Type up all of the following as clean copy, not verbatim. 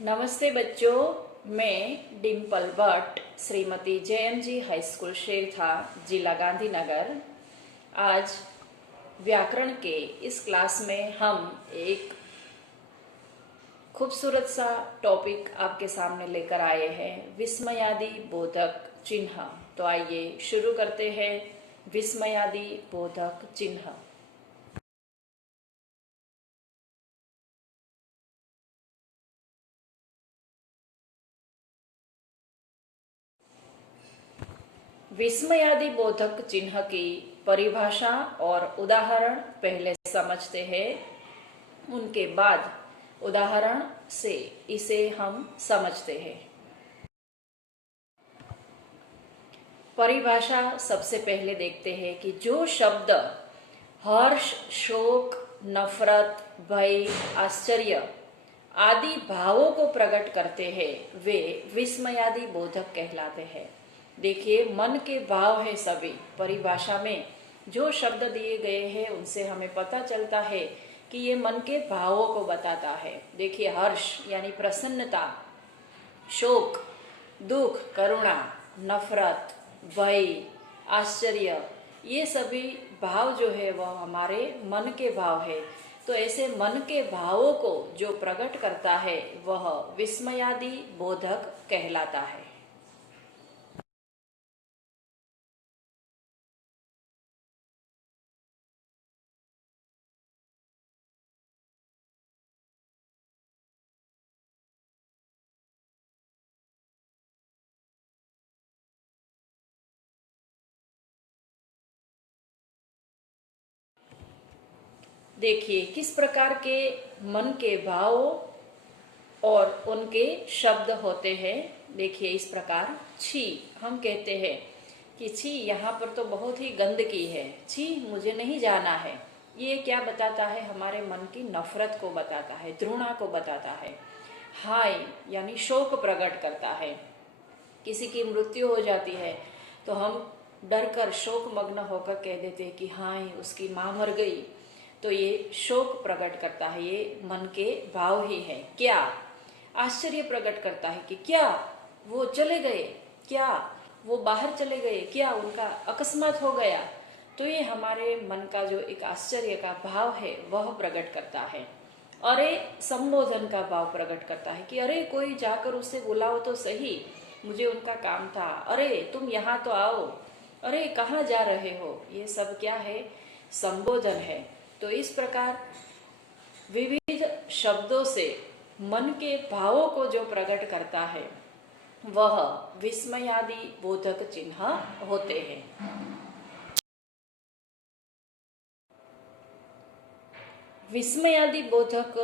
नमस्ते बच्चों, मैं Dimple Bhatt Shrimati JMG high school Shertha, जिला गांधीनगर। आज व्याकरण के इस क्लास में हम एक खूबसूरत सा टॉपिक आपके सामने लेकर आए हैं, विस्मयादि बोधक चिन्ह। तो आइए शुरू करते हैं। विस्मयादि बोधक चिन्ह। विस्मयादि बोधक चिन्ह की परिभाषा और उदाहरण पहले समझते हैं, उनके बाद उदाहरण से इसे हम समझते हैं। परिभाषा सबसे पहले देखते हैं कि जो शब्द हर्ष, शोक, नफरत, भय, आश्चर्य आदि भावों को प्रकट करते हैं वे विस्मयादि बोधक कहलाते हैं। देखिए, मन के भाव है सभी। परिभाषा में जो शब्द दिए गए हैं उनसे हमें पता चलता है कि ये मन के भावों को बताता है। देखिए, हर्ष यानी प्रसन्नता, शोक, दुख, करुणा, नफरत, भय, आश्चर्य, ये सभी भाव जो है वह हमारे मन के भाव है। तो ऐसे मन के भावों को जो प्रकट करता है वह विस्मयादि बोधक कहलाता है। देखिए, किस प्रकार के मन के भाव और उनके शब्द होते हैं। देखिए, इस प्रकार छी, हम कहते हैं कि छी, यहाँ पर तो बहुत ही गंदगी है, छी मुझे नहीं जाना है। ये क्या बताता है? हमारे मन की नफरत को बताता है, घृणा को बताता है। हाय यानी शोक प्रकट करता है। किसी की मृत्यु हो जाती है तो हम डर कर शोक मग्न होकर कह देते हैं कि हाय उसकी माँ मर गई। तो ये शोक प्रकट करता है, ये मन के भाव ही है। क्या? आश्चर्य प्रकट करता है कि क्या वो चले गए, क्या वो बाहर चले गए, क्या उनका अकस्मात हो गया। तो ये हमारे मन का जो एक आश्चर्य का भाव है वह प्रकट करता है। अरे संबोधन का भाव प्रकट करता है कि अरे कोई जाकर उसे बुलाओ तो सही, मुझे उनका काम था, अरे तुम यहाँ तो आओ, अरे कहाँ जा रहे हो। ये सब क्या है? संबोधन है। तो इस प्रकार विविध शब्दों से मन के भावों को जो प्रकट करता है वह विस्मयादि बोधक चिन्ह होते हैं। विस्मयादि बोधक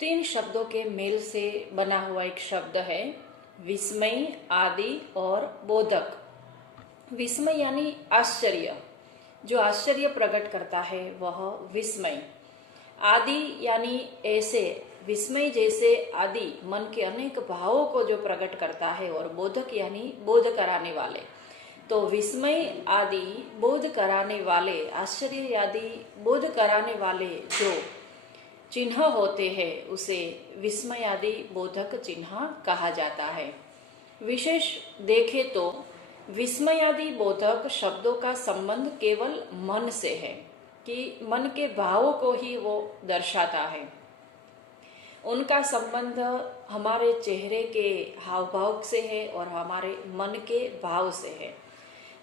3 शब्दों के मेल से बना हुआ एक शब्द है, विस्मय, आदि और बोधक। विस्मय यानी आश्चर्य, जो आश्चर्य प्रकट करता है वह विस्मय। आदि यानी ऐसे, विस्मय जैसे आदि मन के अनेक भावों को जो प्रकट करता है, और बोधक यानी बोध कराने वाले। तो विस्मय आदि बोध कराने वाले, आश्चर्य आदि बोध कराने वाले जो चिन्ह होते हैं उसे विस्मयादि बोधक चिन्ह कहा जाता है। विशेष देखे तो विस्मयादि बोधक शब्दों का संबंध केवल मन से है, कि मन के भावों को ही वो दर्शाता है। उनका संबंध हमारे चेहरे के हाव भाव से है और हमारे मन के भाव से है।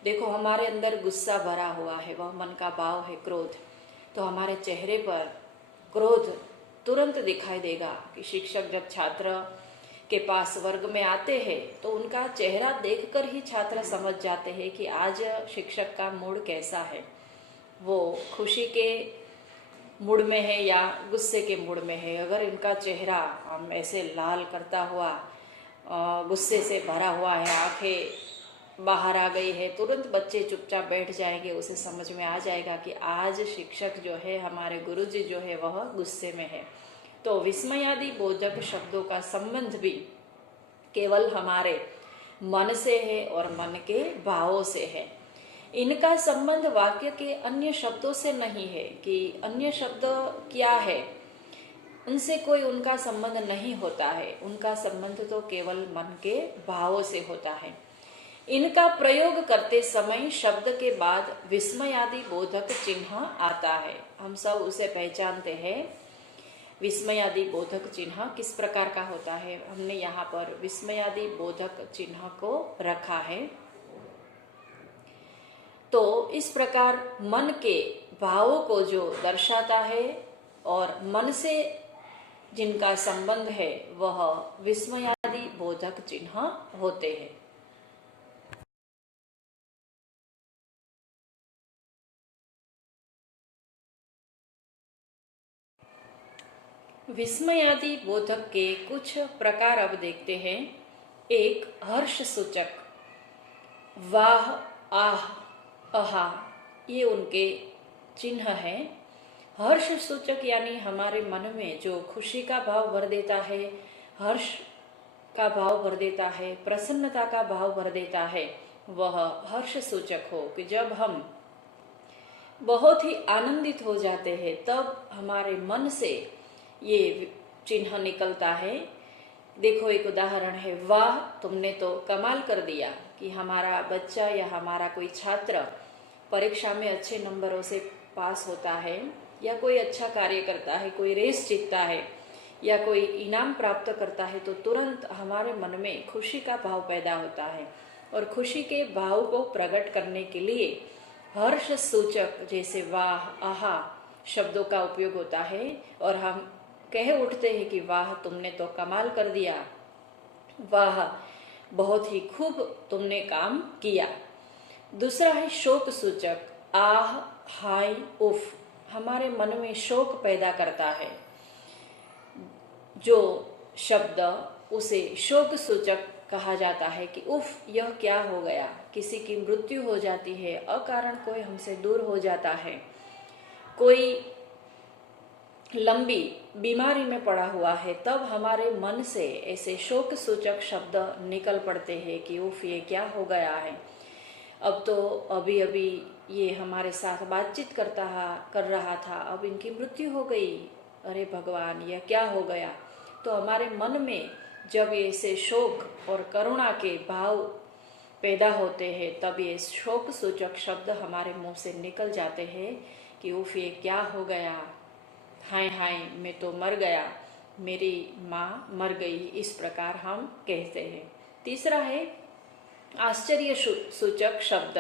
देखो, हमारे अंदर गुस्सा भरा हुआ है, वह मन का भाव है क्रोध। तो हमारे चेहरे पर क्रोध तुरंत दिखाई देगा कि शिक्षक जब छात्र के पास वर्ग में आते हैं तो उनका चेहरा देखकर ही छात्र समझ जाते हैं कि आज शिक्षक का मूड कैसा है, वो खुशी के मूड में है या गुस्से के मूड में है। अगर इनका चेहरा हम ऐसे लाल करता हुआ, गुस्से से भरा हुआ है, आंखें बाहर आ गई है, तुरंत बच्चे चुपचाप बैठ जाएंगे, उसे समझ में आ जाएगा कि आज शिक्षक जो है, हमारे गुरुजी जो है वह गुस्से में है। तो विस्मयादि बोधक शब्दों का संबंध भी केवल हमारे मन से है और मन के भावों से है। इनका संबंध वाक्य के अन्य शब्दों से नहीं है कि अन्य शब्द क्या है। उनसे कोई उनका संबंध नहीं होता है, उनका संबंध तो केवल मन के भावों से होता है। इनका प्रयोग करते समय शब्द के बाद विस्मयादि बोधक चिन्ह आता है। हम सब उसे पहचानते हैं। विस्मयादि बोधक चिन्ह किस प्रकार का होता है, हमने यहाँ पर विस्मयादि बोधक चिन्ह को रखा है। तो इस प्रकार मन के भावों को जो दर्शाता है और मन से जिनका संबंध है वह विस्मयादि बोधक चिन्ह होते हैं। विस्मयादि बोधक के कुछ प्रकार अब देखते हैं। एक हर्ष सूचक, वाह, आह, अहा, ये उनके चिन्ह हैं। हर्ष सूचक यानी हमारे मन में जो खुशी का भाव भर देता है, हर्ष का भाव भर देता है, प्रसन्नता का भाव भर देता है, वह हर्ष सूचक हो कि जब हम बहुत ही आनंदित हो जाते हैं तब हमारे मन से ये चिन्ह निकलता है। देखो एक उदाहरण है, वाह तुमने तो कमाल कर दिया, कि हमारा बच्चा या हमारा कोई छात्र परीक्षा में अच्छे नंबरों से पास होता है या कोई अच्छा कार्य करता है, कोई रेस जीतता है या कोई इनाम प्राप्त करता है, तो तुरंत हमारे मन में खुशी का भाव पैदा होता है। और खुशी के भाव को प्रकट करने के लिए हर्ष सूचक जैसे वाह, आहा शब्दों का उपयोग होता है और हम कह उठते हैं कि वाह तुमने तो कमाल कर दिया, वाह बहुत ही खूब तुमने काम किया। दूसरा है शोक सूचक, आह, हाय, उफ, हमारे मन में शोक पैदा करता है जो शब्द, उसे शोक सूचक कहा जाता है कि उफ यह क्या हो गया, किसी की मृत्यु हो जाती है, अकारण कोई हमसे दूर हो जाता है, कोई लंबी बीमारी में पड़ा हुआ है, तब हमारे मन से ऐसे शोक सूचक शब्द निकल पड़ते हैं कि उफ ये क्या हो गया है, अब तो अभी अभी ये हमारे साथ बातचीत कर रहा था, अब इनकी मृत्यु हो गई, अरे भगवान यह क्या हो गया। तो हमारे मन में जब ऐसे शोक और करुणा के भाव पैदा होते हैं तब ये शोक सूचक शब्द हमारे मुंह से निकल जाते हैं कि उफ ये क्या हो गया, हाय हाय मैं तो मर गया, मेरी माँ मर गई, इस प्रकार हम कहते हैं। तीसरा है आश्चर्य सूचक शब्द,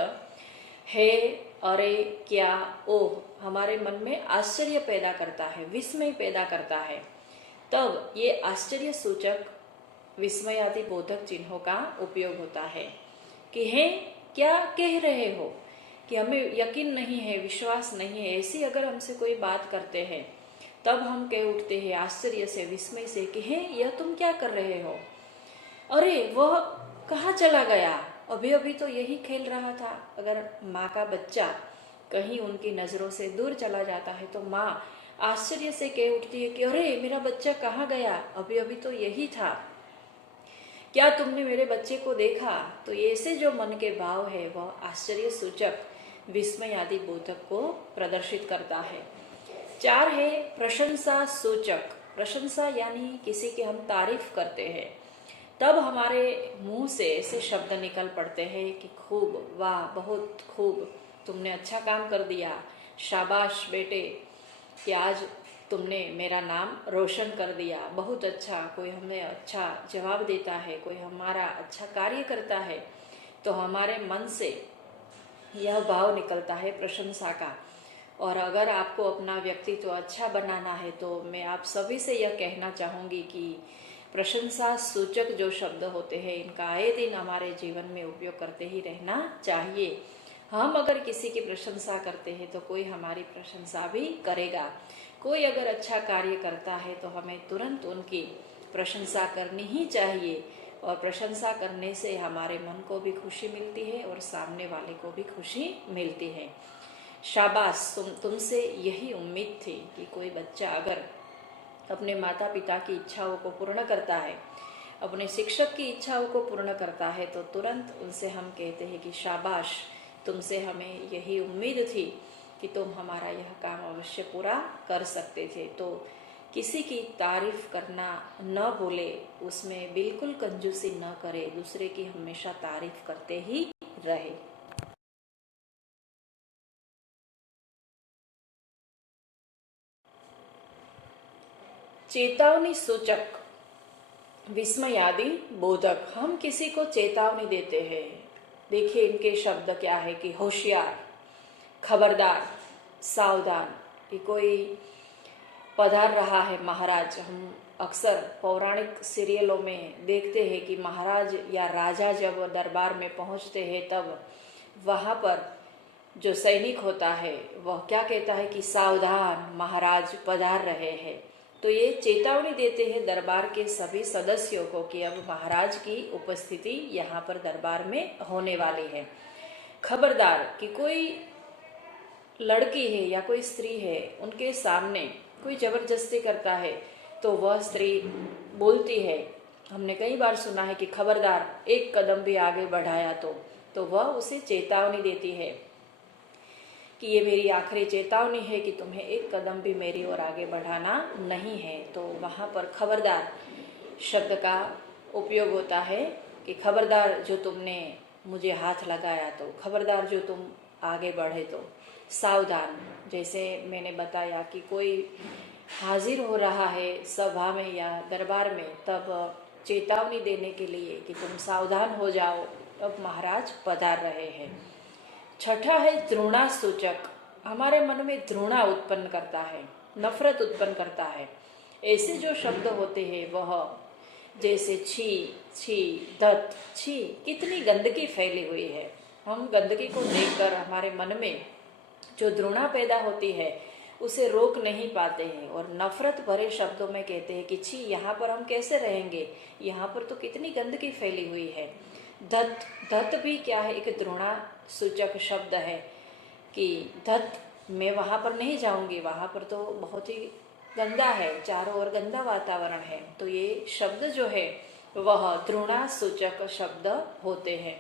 है, अरे, क्या, ओह, हमारे मन में आश्चर्य पैदा करता है, विस्मय पैदा करता है, तब ये आश्चर्य सूचक विस्मयादि बोधक चिन्हों का उपयोग होता है कि है क्या कह रहे हो, कि हमें यकीन नहीं है, विश्वास नहीं है, ऐसी अगर हमसे कोई बात करते हैं तब हम कह उठते हैं आश्चर्य से, विस्मय से कि है यह तुम क्या कर रहे हो, अरे वह कहाँ चला गया, अभी अभी तो यही खेल रहा था। अगर माँ का बच्चा कहीं उनकी नज़रों से दूर चला जाता है तो माँ आश्चर्य से कह उठती है कि अरे मेरा बच्चा कहाँ गया, अभी अभी तो यही था, क्या तुमने मेरे बच्चे को देखा। तो ऐसे जो मन के भाव है वह आश्चर्य सूचक विस्मय आदि बोधक को प्रदर्शित करता है। 4 है प्रशंसा सूचक, प्रशंसा यानी किसी की हम तारीफ करते हैं तब हमारे मुंह से ऐसे शब्द निकल पड़ते हैं कि खूब, वाह बहुत खूब, तुमने अच्छा काम कर दिया, शाबाश बेटे कि आज तुमने मेरा नाम रोशन कर दिया, बहुत अच्छा। कोई हमें अच्छा जवाब देता है, कोई हमारा अच्छा कार्य करता है तो हमारे मन से यह भाव निकलता है प्रशंसा का। और अगर आपको अपना व्यक्तित्व अच्छा बनाना है तो मैं आप सभी से यह कहना चाहूँगी कि प्रशंसा सूचक जो शब्द होते हैं इनका आए दिन हमारे जीवन में उपयोग करते ही रहना चाहिए। हम अगर किसी की प्रशंसा करते हैं तो कोई हमारी प्रशंसा भी करेगा। कोई अगर अच्छा कार्य करता है तो हमें तुरंत उनकी प्रशंसा करनी ही चाहिए, और प्रशंसा करने से हमारे मन को भी खुशी मिलती है और सामने वाले को भी खुशी मिलती है। शाबाश, तुमसे यही उम्मीद थी कि कोई बच्चा अगर अपने माता पिता की इच्छाओं को पूर्ण करता है, अपने शिक्षक की इच्छाओं को पूर्ण करता है, तो तुरंत उनसे हम कहते हैं कि शाबाश, तुमसे हमें यही उम्मीद थी कि तुम हमारा यह काम अवश्य पूरा कर सकते थे। तो किसी की तारीफ करना न भूले, उसमें बिल्कुल कंजूसी न करे, दूसरे की हमेशा तारीफ करते ही रहे। चेतावनी सूचक, विस्मयादि बोधक। हम किसी को चेतावनी देते हैं। देखिए इनके शब्द क्या है कि होशियार, खबरदार, सावधान। कि कोई पधार रहा है महाराज। हम अक्सर पौराणिक सीरियलों में देखते हैं कि महाराज या राजा जब दरबार में पहुंचते हैं तब वहाँ पर जो सैनिक होता है वह क्या कहता है कि सावधान, महाराज पधार रहे हैं। तो ये चेतावनी देते हैं दरबार के सभी सदस्यों को कि अब महाराज की उपस्थिति यहाँ पर दरबार में होने वाली है। खबरदार, कि कोई लड़की है या कोई स्त्री है, उनके सामने कोई जबरदस्ती करता है तो वह स्त्री बोलती है, हमने कई बार सुना है कि खबरदार, एक कदम भी आगे बढ़ाया तो वह उसे चेतावनी देती है कि ये मेरी आखिरी चेतावनी है कि तुम्हें एक कदम भी मेरी ओर आगे बढ़ाना नहीं है। तो वहाँ पर खबरदार शब्द का उपयोग होता है कि खबरदार जो तुमने मुझे हाथ लगाया, तो खबरदार जो तुम आगे बढ़े तो सावधान। जैसे मैंने बताया कि कोई हाजिर हो रहा है सभा में या दरबार में, तब चेतावनी देने के लिए कि तुम सावधान हो जाओ, अब महाराज पधार रहे हैं। छठा है घृणा सूचक। हमारे मन में घृणा उत्पन्न करता है, नफरत उत्पन्न करता है। ऐसे जो शब्द होते हैं वह जैसे छी, छी, धत, छी, कितनी गंदगी फैली हुई है। हम गंदगी को देखकर हमारे मन में जो घृणा पैदा होती है उसे रोक नहीं पाते हैं और नफरत भरे शब्दों में कहते हैं कि छी, यहाँ पर हम कैसे रहेंगे, यहाँ पर तो कितनी गंदगी फैली हुई है। धत, धत भी क्या है, एक घृणा सूचक शब्द है कि धत, मैं वहाँ पर नहीं जाऊंगी, वहाँ पर तो बहुत ही गंदा है, चारों ओर गंदा वातावरण है। तो ये शब्द जो है वह घृणा सूचक शब्द होते हैं।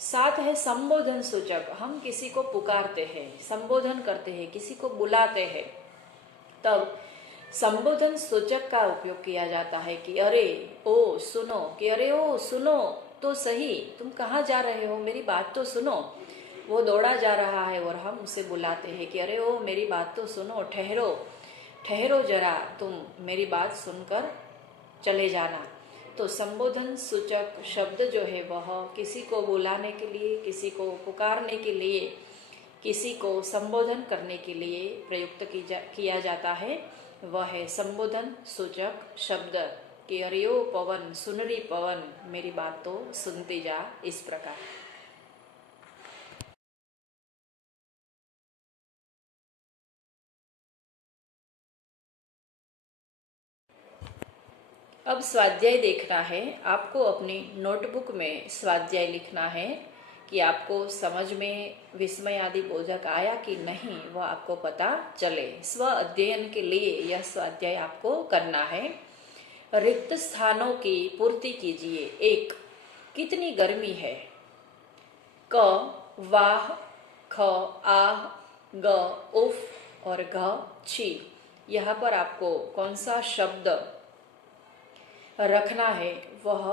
सात है संबोधन सूचक। हम किसी को पुकारते हैं, संबोधन करते हैं, किसी को बुलाते हैं, तब संबोधन सूचक का उपयोग किया जाता है कि अरे ओ सुनो, कि अरे ओ सुनो तो सही, तुम कहाँ जा रहे हो, मेरी बात तो सुनो। वो दौड़ा जा रहा है और हम उसे बुलाते हैं कि अरे ओ मेरी बात तो सुनो, ठहरो, ठहरो जरा, तुम मेरी बात सुनकर चले जाना। तो संबोधन सूचक शब्द जो है वह किसी को बुलाने के लिए, किसी को पुकारने के लिए, किसी को संबोधन करने के लिए प्रयुक्त किया जाता है। वह है संबोधन सूचक शब्द कि अरे ओ पवन, सुनरी पवन, मेरी बात तो सुनती जा, इस प्रकार। अब स्वाध्याय देखना है आपको। अपनी नोटबुक में स्वाध्याय लिखना है कि आपको समझ में विस्मय आदि बोधक आया कि नहीं, वह आपको पता चले। स्व अध्ययन के लिए यह स्वाध्याय आपको करना है। रिक्त स्थानों की पूर्ति कीजिए। 1. कितनी गर्मी है। क, वाह, ख, आह, ग, उफ और घ, छी। यहाँ पर आपको कौन सा शब्द रखना है वह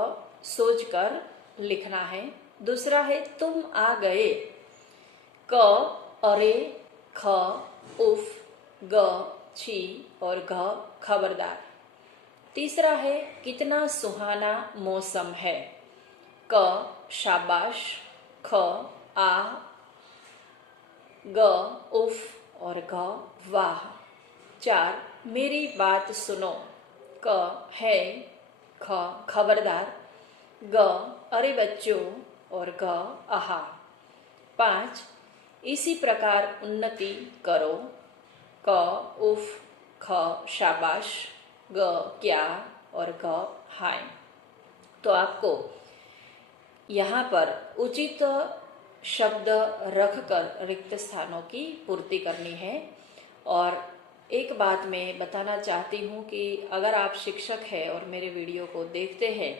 सोचकर लिखना है। दूसरा है तुम आ गए। क, अरे, ख, उफ, ग, छी और घ, खबरदार। तीसरा है कितना सुहाना मौसम है। क, शाबाश, ख, आह, ग, उफ और घ, वाह। 4. मेरी बात सुनो। क, है, ख, खबरदार, ग, अरे बच्चों और घ, आहा। 5. इसी प्रकार उन्नति करो। क, उफ, ख, शाबाश, ग, क्या और घ, हाय। तो आपको यहाँ पर उचित शब्द रखकर रिक्त स्थानों की पूर्ति करनी है। और एक बात मैं बताना चाहती हूँ कि अगर आप शिक्षक हैं और मेरे वीडियो को देखते हैं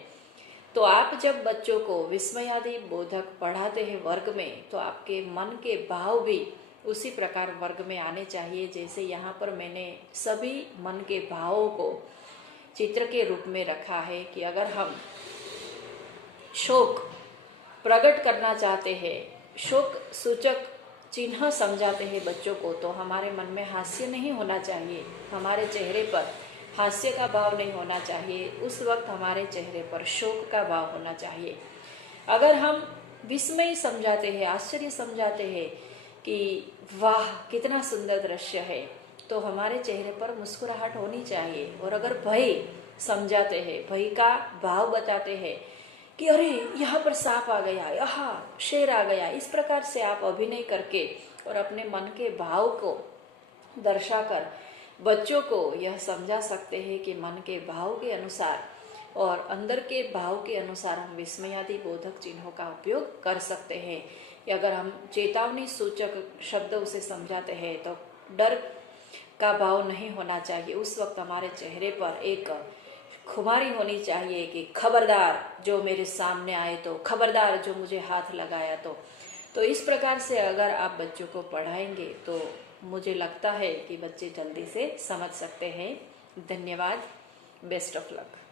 तो आप जब बच्चों को विस्मयादि बोधक पढ़ाते हैं वर्ग में, तो आपके मन के भाव भी उसी प्रकार वर्ग में आने चाहिए। जैसे यहाँ पर मैंने सभी मन के भावों को चित्र के रूप में रखा है कि अगर हम शोक प्रकट करना चाहते हैं, शोक सूचक चिन्ह समझाते हैं बच्चों को, तो हमारे मन में हास्य नहीं होना चाहिए, हमारे चेहरे पर हास्य का भाव नहीं होना चाहिए, उस वक्त हमारे चेहरे पर शोक का भाव होना चाहिए। अगर हम विस्मय समझाते हैं, आश्चर्य समझाते हैं कि वाह कितना सुंदर दृश्य है, तो हमारे चेहरे पर मुस्कुराहट होनी चाहिए। और अगर भय समझाते हैं, भय का भाव बताते हैं कि अरे यहाँ पर सांप आ गया, यहाँ शेर आ गया, इस प्रकार से आप अभिनय करके और अपने मन के भाव को दर्शाकर बच्चों को यह समझा सकते हैं कि मन के भाव के अनुसार और अंदर के भाव के अनुसार हम विस्मयादि बोधक चिन्हों का उपयोग कर सकते हैं। अगर हम चेतावनी सूचक शब्द उसे समझाते हैं तो डर का भाव नहीं होना चाहिए, उस वक्त हमारे चेहरे पर एक खुमारी होनी चाहिए कि खबरदार जो मेरे सामने आए, तो खबरदार जो मुझे हाथ लगाया। तो इस प्रकार से अगर आप बच्चों को पढ़ाएंगे तो मुझे लगता है कि बच्चे जल्दी से समझ सकते हैं। धन्यवाद। Best of luck.